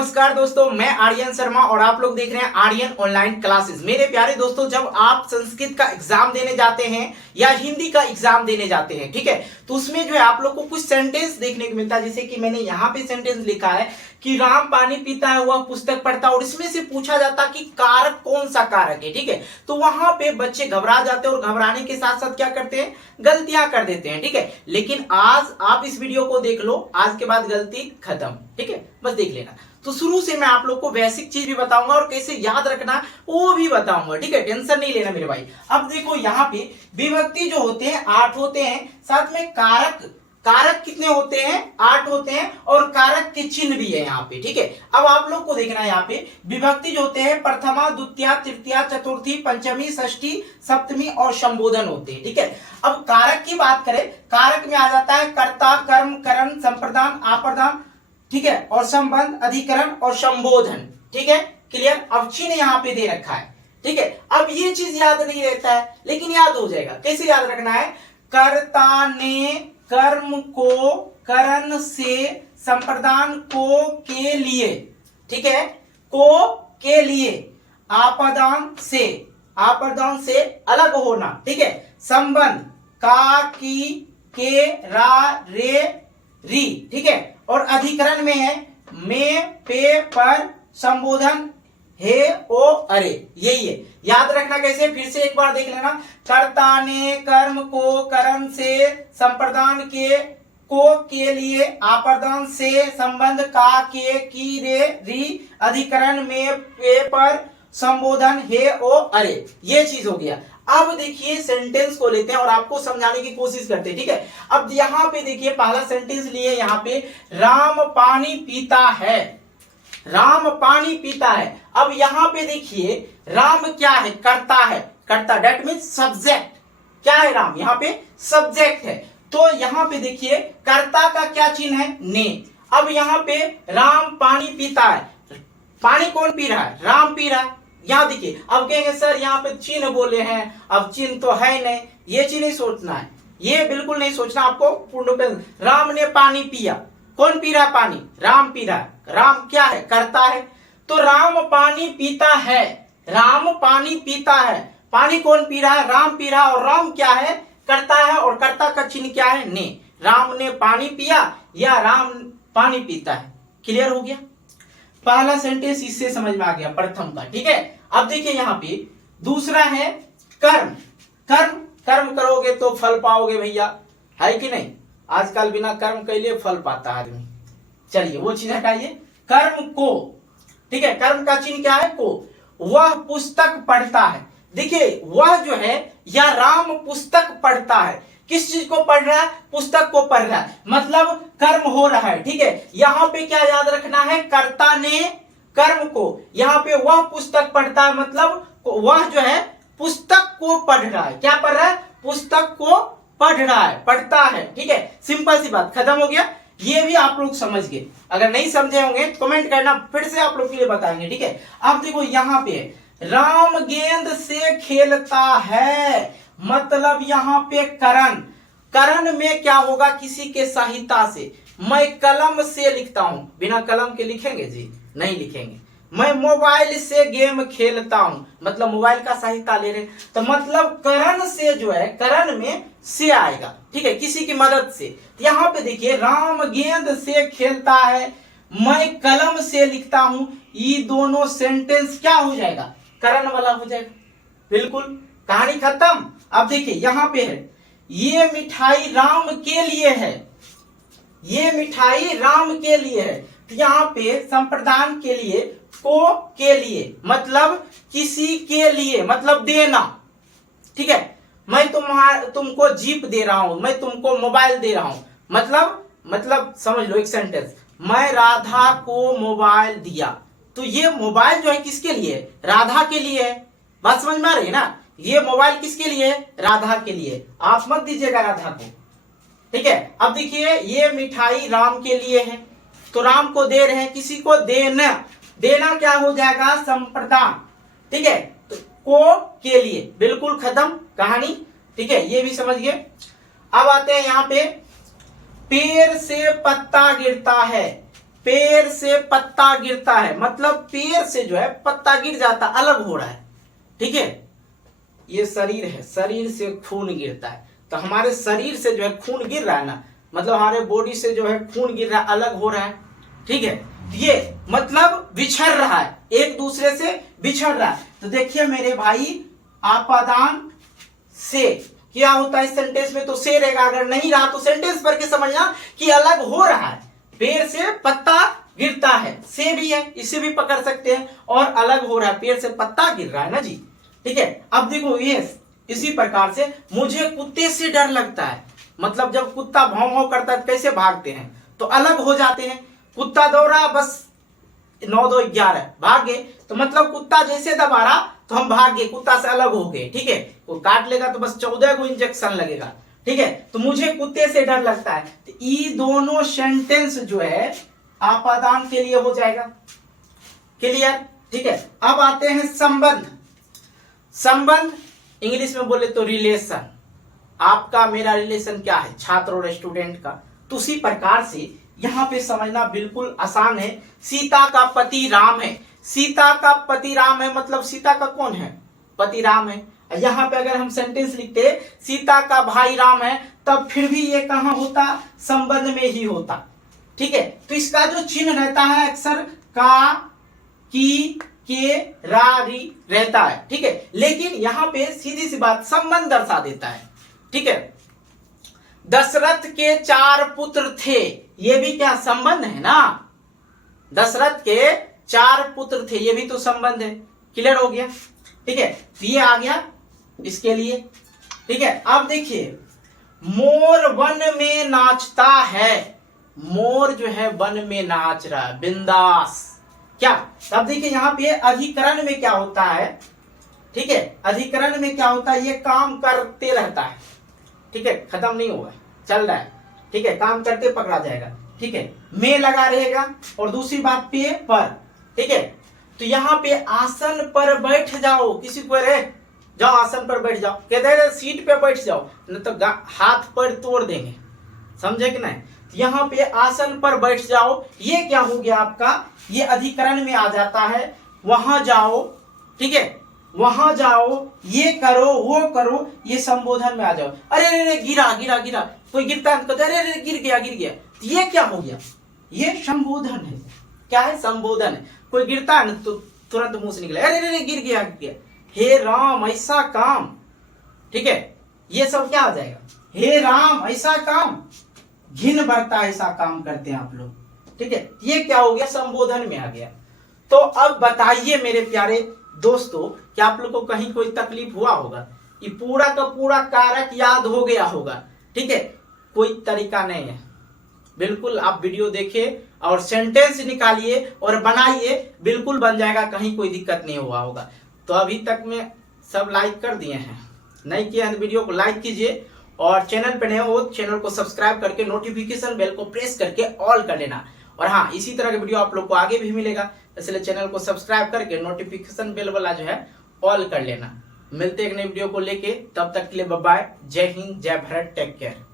नमस्कार दोस्तों, मैं आर्यन शर्मा और आप लोग देख रहे हैं आर्यन ऑनलाइन क्लासेस। मेरे प्यारे दोस्तों, जब आप संस्कृत का एग्जाम देने जाते हैं या हिंदी का एग्जाम देने जाते हैं, ठीक है, तो उसमें जो है आप लोग को कुछ सेंटेंस देखने को मिलता है। जैसे कि मैंने यहाँ पे सेंटेंस लिखा है कि राम पानी पीता है, वह पुस्तक पढ़ता है, और इसमें से पूछा जाता कि कारक कौन सा कारक है, ठीक है। तो वहां पे बच्चे घबरा जाते हैं और घबराने के साथ साथ क्या करते हैं, गलतियां कर देते हैं, ठीक है। लेकिन आज आप इस वीडियो को देख लो, आज के बाद गलती खत्म, ठीक है, बस देख लेना। तो शुरू से मैं आप लोग को बेसिक चीज भी बताऊंगा और कैसे याद रखना वो भी बताऊंगा, ठीक है, टेंशन नहीं लेना मेरे भाई। अब देखो यहाँ पे विभक्ति जो होते हैं 8 होते हैं, साथ में कारक कितने होते हैं, 8 होते हैं, और कारक के चिन्ह भी है यहाँ पे, ठीक है। अब आप लोग को देखना है यहाँ पे विभक्ति जो होते हैं प्रथमा, द्वितीया, तृतीया, चतुर्थी, पंचमी, षष्ठी, सप्तमी और संबोधन होते हैं, ठीक है। अब कारक की बात करें, कारक में आ जाता है कर्ता, कर्म, करण, संप्रदान, आप्रदान, ठीक है, और संबंध, अधिकरण और संबोधन, ठीक है, क्लियर। अब चिन्ह यहाँ पे दे रखा है, ठीक है। अब ये चीज याद नहीं रहता है, लेकिन याद हो जाएगा। कैसे याद रखना है, कर्ता ने कर्म को करण से, संप्रदान को के लिए, ठीक है, को के लिए, आपदान से अलग होना, ठीक है, संबंध का, की, के, रा, रे, री, ठीक है, और अधिकरण में है में, पे, पर, संबोधन हे, ओ, अरे, यही है। याद रखना कैसे, फिर से एक बार देख लेना। कर्ता ने कर्म को करण से, संप्रदान को के लिए, आप्रदान से, संबंध का, के, की, रे, री, अधिकरण में, पे, पर, संबोधन हे, ओ, अरे, ये चीज हो गया। अब देखिए सेंटेंस को लेते हैं और आपको समझाने की कोशिश करते हैं, ठीक है। अब यहाँ पे देखिए पहला सेंटेंस लिए, यहाँ पे राम पानी पीता है, राम पानी पीता है। अब यहाँ पे देखिए राम क्या है, कर्ता है, कर्ता, डेट मीन्स सब्जेक्ट। क्या है राम, यहाँ पे सब्जेक्ट है। तो यहाँ पे देखिए कर्ता का क्या चिन्ह है, ने। अब यहाँ पे राम पानी पीता है, पानी कौन पी रहा है, राम पी रहा है। यहाँ देखिए, अब कहेंगे सर यहाँ पे चिन्ह बोले हैं, अब चिन्ह तो है नहीं, ये चीज नहीं सोचना है, ये बिल्कुल नहीं सोचना आपको। पूर्ण पे राम ने पानी पिया, कौन पी रहा है पानी, राम पी रहा है। राम क्या है, करता है। तो राम पानी पीता है, राम पानी पीता है, पानी कौन पी रहा है, राम पी रहा है, और राम क्या है, करता है, और कर्ता का चिन्ह क्या है, ने। राम ने पानी पिया या राम पानी पीता है। क्लियर हो गया, पहला सेंटेंस इससे समझ में आ गया, प्रथम का, ठीक है। अब देखिए यहाँ पे दूसरा है कर्म। कर्म करोगे तो फल पाओगे भैया, है कि नहीं। आजकल बिना कर्म के लिए फल पाता है आदमी। चलिए वो चीज हटाइए, कर्म को, ठीक है, कर्म का चिन्ह क्या है, को। वह पुस्तक पढ़ता है, देखिए वह जो है या राम पुस्तक पढ़ता है, किस चीज को पढ़ रहा है, पुस्तक को पढ़ रहा है, मतलब कर्म हो रहा है, ठीक है। यहाँ पे क्या याद रखना है, कर्ता ने कर्म को, यहाँ पे वह पुस्तक पढ़ता है, मतलब वह जो है पुस्तक को पढ़ रहा है। क्या पढ़ रहा है, पुस्तक को पढ़ रहा है, पढ़ता है, ठीक है। सिंपल सी बात, खत्म हो गया। ये भी आप लोग समझ गए, अगर नहीं समझे होंगे तो कमेंट करना, फिर से आप लोग के लिए बताएंगे, ठीक है। अब देखो यहाँ पे राम गेंद से खेलता है, मतलब यहाँ पे करण में क्या होगा, किसी के सहायता से। मैं कलम से लिखता हूं, बिना कलम के लिखेंगे जी, नहीं लिखेंगे। मैं मोबाइल से गेम खेलता हूं, मतलब मोबाइल का सहायता ले रहे, तो मतलब करण से जो है, करण में से आएगा, ठीक है, किसी की मदद से। यहाँ पे देखिए राम गेंद से खेलता है, मैं कलम से लिखता हूं, ये दोनों सेंटेंस क्या हो जाएगा, करण वाला हो जाएगा, बिल्कुल, कहानी खत्म। अब देखिए यहाँ पे है, ये मिठाई राम के लिए है, ये मिठाई राम के लिए है। तो यहाँ पे संप्रदान के लिए, को के लिए, मतलब किसी के लिए, मतलब देना, ठीक है। मैं तुमको जीप दे रहा हूं, मैं तुमको मोबाइल दे रहा हूं, मतलब समझ लो एक सेंटेंस, मैं राधा को मोबाइल दिया। तो ये मोबाइल जो है किसके लिए है, राधा के लिए है। बात समझ में आ रही है ना, ये मोबाइल किसके लिए है, राधा के लिए। आप मत दीजिएगा राधा को, ठीक है। अब देखिए ये मिठाई राम के लिए है, तो राम को दे रहे हैं, किसी को देना क्या हो जाएगा, संप्रदान, ठीक है। तो को के लिए, बिल्कुल खत्म कहानी, ठीक है, ये भी समझ गए। अब आते हैं यहाँ पे पेड़ से पत्ता गिरता है, पेड़ से पत्ता गिरता है, मतलब पेड़ से जो है पत्ता गिर जाता, अलग हो रहा है। ठीक है, ये शरीर है, शरीर से खून गिरता है, तो हमारे शरीर से जो है खून गिर रहा है ना, मतलब हमारे बॉडी से जो है खून गिर रहा है, अलग हो रहा है। ठीक है, ये मतलब बिछड़ रहा है, एक दूसरे से बिछड़ रहा है। तो देखिए मेरे भाई, आपादान से क्या होता है इस सेंटेंस में, तो से रहेगा, अगर नहीं रहा तो सेंटेंस पढ़ के समझना कि अलग हो रहा है, पेड़ से पत्ता गिरता है, से भी है, इसे भी पकड़ सकते हैं, और अलग हो रहा है, पेड़ से पत्ता गिर रहा है ना जी। ठीक है, अब देखो ये इसी प्रकार से मुझे कुत्ते से डर लगता है, मतलब जब कुत्ता भौं भौं करता है कैसे भागते हैं, तो अलग हो जाते हैं। कुत्ता दौड़ा, बस 9 2 11 भाग गए, तो मतलब कुत्ता जैसे दबा रहा तो हम भाग गए, कुत्ता से अलग हो गए। ठीक है, वो काट लेगा तो बस 14 को इंजेक्शन लगेगा। ठीक है, तो मुझे कुत्ते से डर लगता है, तो ये दोनों सेंटेंस जो है आपादान के लिए हो जाएगा। क्लियर? ठीक है, अब आते हैं संबंध। संबंध इंग्लिश में बोले तो रिलेशन, आपका मेरा रिलेशन क्या है, छात्र और स्टूडेंट का। तो उसी प्रकार से यहां पे समझना बिल्कुल आसान है। सीता का पति राम है, सीता का पति राम है, मतलब सीता का कौन है, पति राम है। यहां पे अगर हम सेंटेंस लिखते सीता का भाई राम है, तब फिर भी ये कहां होता, संबंध में ही होता। ठीक है, तो इसका जो चिन्ह रहता है अक्सर का, की, के, रा, री रहता है। ठीक है, लेकिन यहां पे सीधी सी बात संबंध दर्शा देता है। ठीक है, दशरथ के 4 पुत्र थे, ये भी क्या संबंध है ना, दशरथ के 4 पुत्र थे, ये भी तो संबंध है। क्लियर हो गया? ठीक है, ये आ गया इसके लिए। ठीक है, अब देखिए मोर वन में नाचता है, मोर जो है वन में नाच रहा है बिंदास। क्या? अब देखिए यहां पे अधिकरण में क्या होता है, ठीक है, अधिकरण में क्या होता है, ये काम करते रहता है। ठीक है, खत्म नहीं हुआ, चल रहा है। ठीक है, काम करते पकड़ा जाएगा। ठीक है, में लगा रहेगा, और दूसरी बात पे पर। ठीक है, तो यहाँ पे आसन पर बैठ जाओ, किसी को रे जाओ आसन पर बैठ जाओ, कहते हैं सीट पे बैठ जाओ, नहीं तो हाथ पर तोड़ देंगे, समझे कि नहीं। यहाँ पे आसन पर बैठ जाओ, ये क्या हो गया आपका, ये अधिकरण में आ जाता है। वहां जाओ, ठीक है, वहां जाओ, ये करो वो करो, ये संबोधन में आ जाओ। अरे अरे गिरा गिरा गिरा, कोई गिरता है तो अरे अरे गिर गया गिर गया, ये क्या हो गया, ये संबोधन है। क्या है, संबोधन है। कोई गिरता है ना तो तुरंत मुंह से निकले अरे अरे गिर गया गिर गया, हे राम ऐसा काम। ठीक है, ये सब क्या आ जाएगा, हे राम ऐसा काम, घिन बढ़ता ऐसा काम करते हैं आप लोग। ठीक है, ये क्या हो गया, संबोधन में आ गया। तो अब बताइए मेरे प्यारे दोस्तों, क्या आप लोग को कहीं कोई तकलीफ हुआ होगा, ये पूरा का पूरा कारक याद हो गया होगा। ठीक है, कोई तरीका नहीं है, बिल्कुल आप वीडियो देखिए और सेंटेंस निकालिए और बनाइए, बिल्कुल बन जाएगा, कहीं कोई दिक्कत नहीं हुआ होगा। तो अभी तक में सब लाइक कर दिए हैं, नहीं किया है तो वीडियो को लाइक कीजिए, और चैनल पे नए हो चैनल को सब्सक्राइब करके नोटिफिकेशन बेल को प्रेस करके ऑल कर लेना। और हाँ, इसी तरह के वीडियो आप लोग को आगे भी मिलेगा, इसलिए चैनल को सब्सक्राइब करके नोटिफिकेशन बेल वाला जो है ऑल कर लेना। मिलते हैं एक नई वीडियो को लेके, तब तक के लिए बाय बाय, जय हिंद, जय भारत, टेक केयर।